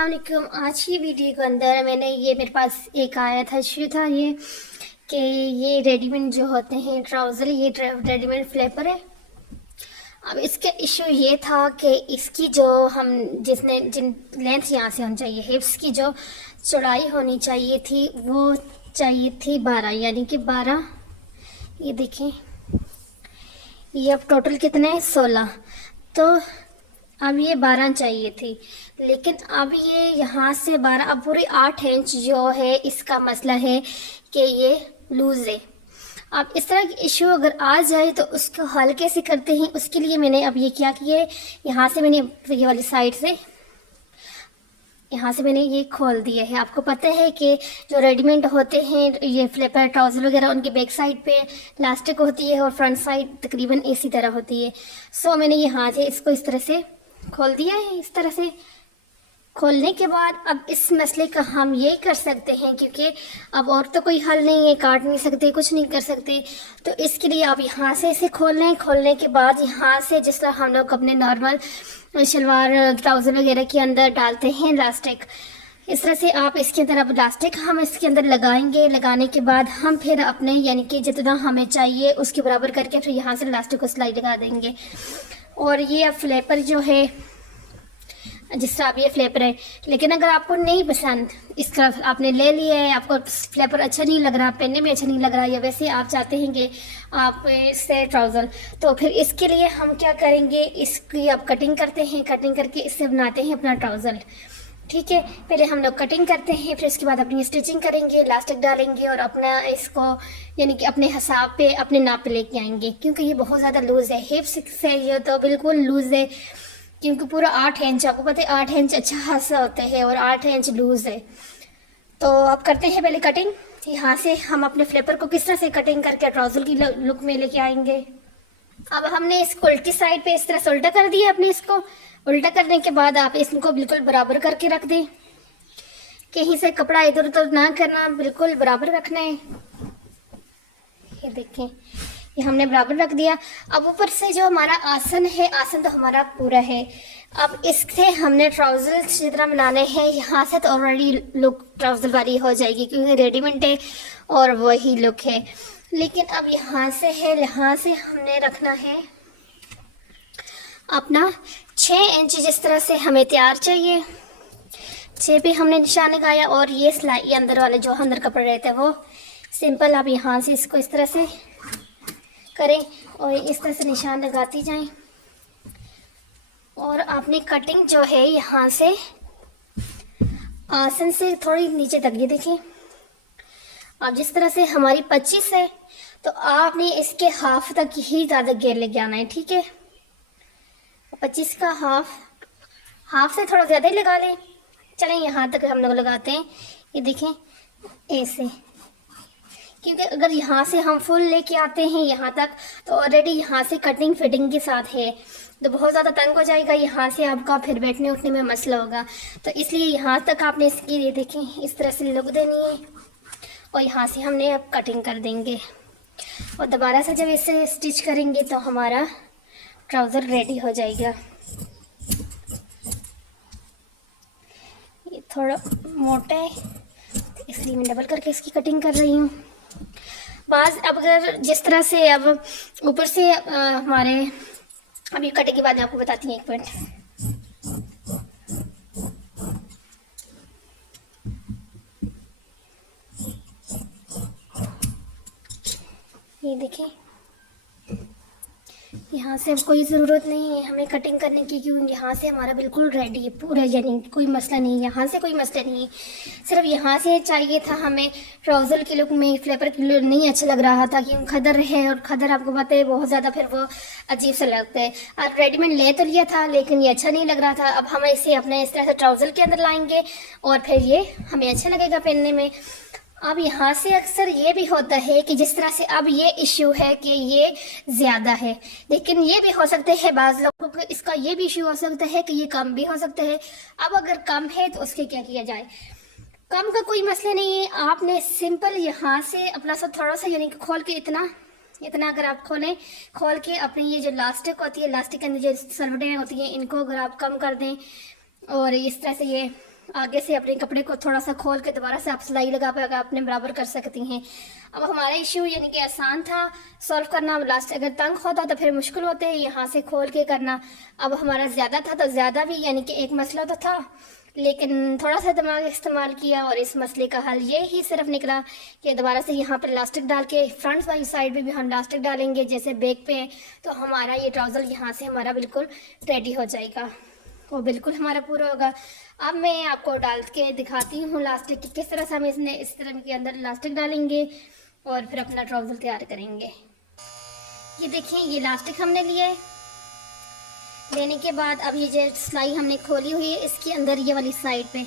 अस्सलाम वालेकुम। आज की वीडियो के अंदर मेरे पास एक आया था इशू था ये कि ये रेडीमेड जो होते हैं ट्राउज़र, ये रेडीमेड फ्लेपर है। अब इसका इशू ये था कि इसकी जो हम जिन लेंथ यहाँ से होनी चाहिए, हिप्स की जो चौड़ाई होनी चाहिए थी वो चाहिए थी 12, यानी कि 12। ये देखें, ये अब टोटल कितने हैं, 16। तो अब ये 12 चाहिए थी, लेकिन अब ये यहाँ से 12, अब पूरी 8 इंच जो है इसका मसला है कि ये लूज़ है। अब इस तरह की इशू अगर आ जाए तो उसको हल कैसे करते हैं, उसके लिए मैंने अब ये क्या किया है, यहाँ से मैंने ये वाली साइड से यहाँ से मैंने ये खोल दिया है। आपको पता है कि जो रेडीमेड होते हैं ये फ्लिपर ट्राउज़र वगैरह, उनके बैक साइड पे इलास्टिक होती है और फ्रंट साइड तकरीबन इसी तरह होती है। सो मैंने यहाँ से इसको इस तरह से खोल दिया है। इस तरह से खोलने के बाद अब इस मसले का हम ये कर सकते हैं, क्योंकि अब और तो कोई हल नहीं है, काट नहीं सकते, कुछ नहीं कर सकते, तो इसके लिए आप यहाँ से इसे खोल लें। खोलने के बाद यहाँ से जिस तरह हम लोग अपने नॉर्मल शलवार ट्राउज़र वगैरह के अंदर डालते हैं इलास्टिक, इस तरह से आप इसके अंदर अब इलास्टिक हम इसके अंदर लगाएंगे। लगाने के बाद हम फिर अपने यानी कि जितना हमें चाहिए उसके बराबर करके फिर यहाँ से इलास्टिक को सिलाई लगा देंगे। और ये अब फ्लेपर जो है, जिस तरह अब ये फ्लेपर है, लेकिन अगर आपको नहीं पसंद, इसका आपने ले लिया है, आपको फ्लेपर अच्छा नहीं लग रहा, पहनने में अच्छा नहीं लग रहा, या वैसे आप चाहते हैं कि आप इससे ट्राउज़र, तो फिर इसके लिए हम क्या करेंगे, इसकी अब कटिंग करते हैं। कटिंग करके इससे बनाते हैं अपना ट्राउज़र। ठीक है, पहले हम लोग कटिंग करते हैं, फिर उसके बाद अपनी स्टिचिंग करेंगे, इलास्टिक डालेंगे और अपना इसको यानी कि अपने हिसाब पे अपने नाप पे लेके आएंगे, क्योंकि ये बहुत ज़्यादा लूज़ है। हिप्स से ये तो बिल्कुल लूज़ है, क्योंकि पूरा 8 इंच, आपको पता है 8 इंच अच्छा खासा होता है और 8 इंच लूज़ है। तो अब करते हैं पहले कटिंग। यहाँ से हम अपने फ्लिपर को किस तरह से कटिंग करके ट्राउज़र की लुक में लेके आएंगे। अब हमने इसको उल्टी साइड पे इस तरह से उल्टा कर दिया। अपने इसको उल्टा करने के बाद आप इसको बिल्कुल बराबर करके रख दें, कहीं से कपड़ा इधर उधर ना करना, बिल्कुल बराबर रखना है। ये देखें, ये हमने बराबर रख दिया। अब ऊपर से जो हमारा आसन है, आसन तो हमारा पूरा है। अब इससे हमने ट्राउज़र जितना बनाने हैं, यहाँ से तो ऑलरेडी लुक ट्राउज़र वाली हो जाएगी, क्योंकि रेडीमेड है और वही लुक है। लेकिन अब यहाँ से है, यहाँ से हमने रखना है अपना 6 इंच, जिस तरह से हमें तैयार चाहिए। 6 पे हमने निशान लगाया और ये सिलाई, ये अंदर वाले जो अंदर कपड़े रहते हैं वो सिंपल आप यहाँ से इसको इस तरह से करें और इस तरह से निशान लगाती जाएं। और आपने कटिंग जो है यहाँ से आसन से थोड़ी नीचे तक, ये देखिए, अब जिस तरह से हमारी 25 है तो आपने इसके हाफ तक ही ज़्यादा घेर लेके आना है। ठीक है, 25 का हाफ से थोड़ा ज़्यादा ही लगा लें। चलें, यहाँ तक हम लोग लगाते हैं। ये देखें ऐसे, क्योंकि अगर यहाँ से हम फुल लेके आते हैं यहाँ तक तो ऑलरेडी यहाँ से कटिंग फिटिंग के साथ है, तो बहुत ज़्यादा तंग हो जाएगा। यहाँ से आपका फिर बैठने उठने में मसला होगा, तो इसलिए यहाँ तक आपने इसकी, ये देखें, इस तरह से लुक देनी है और यहाँ से हमने अब कटिंग कर देंगे। और दोबारा से जब इसे स्टिच करेंगे तो हमारा ट्राउज़र रेडी हो जाएगा। ये थोड़ा मोटा है इसलिए मैं डबल करके इसकी कटिंग कर रही हूँ। अब अगर जिस तरह से अब ऊपर से हमारे, अब ये कटिंग के बाद मैं आपको बताती हूँ, एक मिनट। ये देखें, यहाँ से अब कोई ज़रूरत नहीं है हमें कटिंग करने की, क्योंकि यहाँ से हमारा बिल्कुल रेडी है पूरा, यानी कोई मसला नहीं है, यहाँ से कोई मसला नहीं है। सिर्फ यहाँ से चाहिए था हमें ट्राउज़र की लुक में, फ्लेपर की लुक नहीं अच्छा लग रहा था, क्योंकि खदर है और खदर आपको पता है बहुत ज़्यादा फिर वो अजीब सा लगता है। अब रेडीमेड ले तो लिया था लेकिन ये अच्छा नहीं लग रहा था। अब हम इसे अपने इस तरह से ट्राउज़र के अंदर लाएँगे और फिर ये हमें अच्छा लगेगा पहनने में। अब यहाँ से अक्सर ये भी होता है कि जिस तरह से अब ये इश्यू है कि ये ज़्यादा है, लेकिन ये भी हो सकते हैं बाज़ लोगों को इसका ये भी इश्यू हो सकता है कि ये कम भी हो सकता है। अब अगर कम है तो उसके क्या किया जाए, कम का कोई मसला नहीं है। आपने सिंपल यहाँ से अपना सा थोड़ा सा यानी कि खोल के इतना अगर आप खोल के अपनी ये जो लास्टिक होती है, लास्टिक के अंदर जो सलवटें होती हैं, इनको अगर आप कम कर दें और इस तरह से ये आगे से अपने कपड़े को थोड़ा सा खोल के दोबारा से आप सिलाई लगा कर अपने बराबर कर सकती हैं। अब हमारा इश्यू यानी कि आसान था सॉल्व करना। अब लास्ट अगर तंग होता तो फिर मुश्किल होते हैं यहाँ से खोल के करना। अब हमारा ज़्यादा था तो ज़्यादा भी यानी कि एक मसला तो था, लेकिन थोड़ा सा दिमाग इस्तेमाल किया और इस मसले का हल ये ही सिर्फ निकला कि दोबारा से यहाँ पर इलास्टिक डाल के फ्रंट वाली साइड पे भी हम इलास्टिक डालेंगे जैसे बैक पे, तो हमारा ये ट्राउज़र यहाँ से हमारा बिल्कुल रेडी हो जाएगा, वो बिल्कुल हमारा पूरा होगा। अब मैं आपको डाल के दिखाती हूँ इलास्टिक की किस तरह से हम इसने इस तरह के अंदर इलास्टिक डालेंगे और फिर अपना ट्राउज़र तैयार करेंगे। ये देखें, ये इलास्टिक हमने लिया है। लेने के बाद अब ये जो सिलाई हमने खोली हुई है इसके अंदर ये वाली साइड पे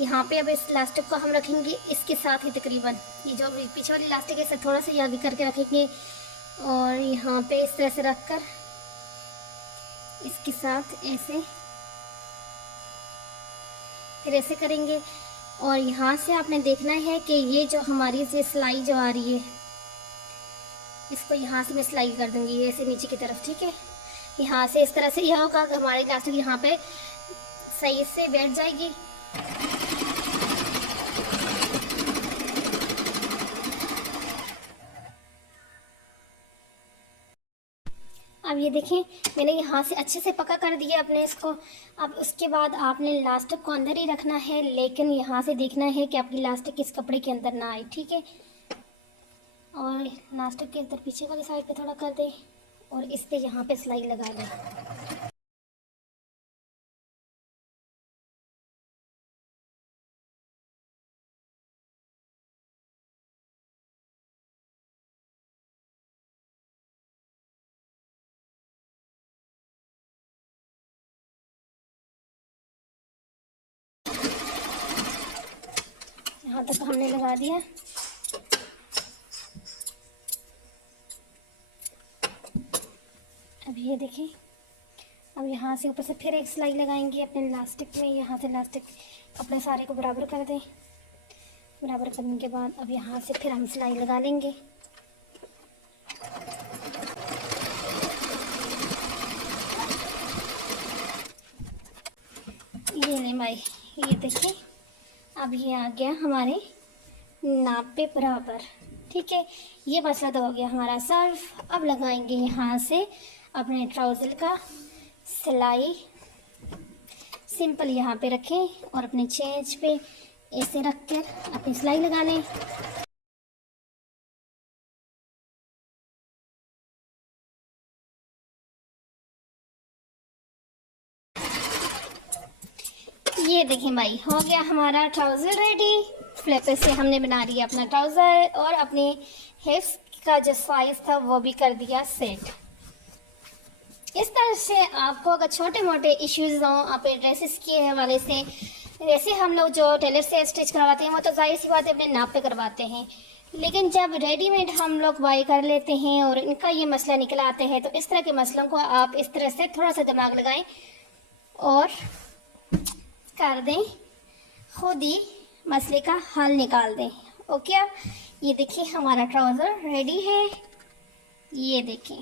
यहाँ पे अब इस इलास्टिक को हम रखेंगे इसके साथ ही, तकरीबन ये जो पीछे वाली इलास्टिक है इसे थोड़ा सा आगे करके रखेंगे और यहाँ पे इस तरह से रख कर इसके साथ ऐसे फिर ऐसे करेंगे। और यहाँ से आपने देखना है कि ये जो हमारी से सिलाई जो आ रही है इसको यहाँ से मैं सिलाई कर दूँगी ऐसे नीचे की तरफ, ठीक है। यहाँ से इस तरह से यह होगा कि हमारी इलास्टिक यहाँ पे सही से बैठ जाएगी। अब ये देखें मैंने यहाँ से अच्छे से पक्का कर दिया अपने इसको। अब उसके बाद आपने इलास्टिक को अंदर ही रखना है, लेकिन यहाँ से देखना है कि आपकी इलास्टिक इस कपड़े के अंदर ना आए, ठीक है। और इलास्टिक के अंदर पीछे वाली साइड पे थोड़ा कर दें और इस पे यहाँ पे सिलाई लगा दें। यहाँ तक हमने लगा दिया। अब ये देखें, अब यहाँ से ऊपर से फिर एक सिलाई लगाएंगे अपने इलास्टिक में। यहाँ से इलास्टिक अपने सारे को बराबर कर दें। बराबर करने के बाद अब यहाँ से फिर हम सिलाई लगा लेंगे। ये ले भाई, ये देखिए अब ये आ गया हमारे नाप पे बराबर, ठीक है। ये मसला तो हो गया हमारा सॉल्व। अब लगाएंगे यहाँ से अपने ट्राउज़र का सिलाई। सिंपल यहाँ पे रखें और अपने चेंज पे ऐसे रख कर अपनी सिलाई लगा लें। ये देखें भाई, हो गया हमारा ट्राउज़र रेडी। फ्लैपर से हमने बना दिया अपना ट्राउज़र और अपने हिप्स का जो साइज़ था वो भी कर दिया सेट। इस तरह से आपको अगर छोटे मोटे इश्यूज़ हों अपने ड्रेसेस के हवाले से, वैसे हम लोग जो टेलर से स्टिच करवाते हैं वो तो जाहिर सी बात है अपने नाप पे करवाते हैं, लेकिन जब रेडीमेड हम लोग बाई कर लेते हैं और इनका ये मसला निकल आते हैं तो इस तरह के मसलों को आप इस तरह से थोड़ा सा दिमाग लगाएं और कर दें, खुद ही मसले का हल निकाल दें। ओके, ये देखिए हमारा ट्राउज़र रेडी है। ये देखें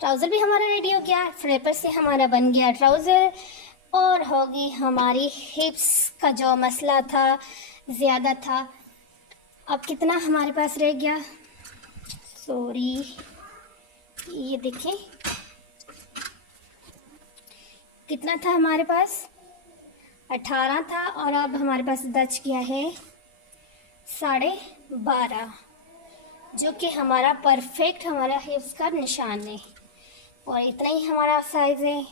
ट्राउज़र भी हमारा रेडी हो गया। फ्लैपर से हमारा बन गया ट्राउज़र और होगी हमारी हिप्स का जो मसला था ज़्यादा था। अब कितना हमारे पास रह गया, सॉरी, ये देखें कितना था हमारे पास, 18 था और अब हमारे पास बच गया है 12.5, जो कि हमारा परफेक्ट हमारा हिप्स का निशान है। और इतना ही हमारा साइज़ है,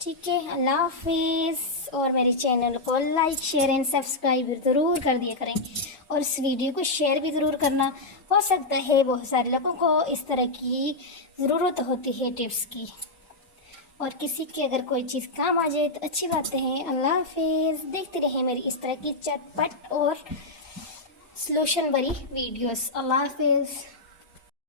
ठीक है। अल्लाह हाफिज़। और मेरे चैनल को लाइक शेयर एंड सब्सक्राइब ज़रूर कर दिया करें और इस वीडियो को शेयर भी ज़रूर करना। हो सकता है बहुत सारे लोगों को इस तरह की ज़रूरत होती है टिप्स की, और किसी की अगर कोई चीज़ काम आ जाए तो अच्छी बातें हैं। अल्लाह हाफिज़। देखते रहें मेरी इस तरह की चटपट और सॉल्यूशन भरी वीडियोस। अल्लाह हाफिज़।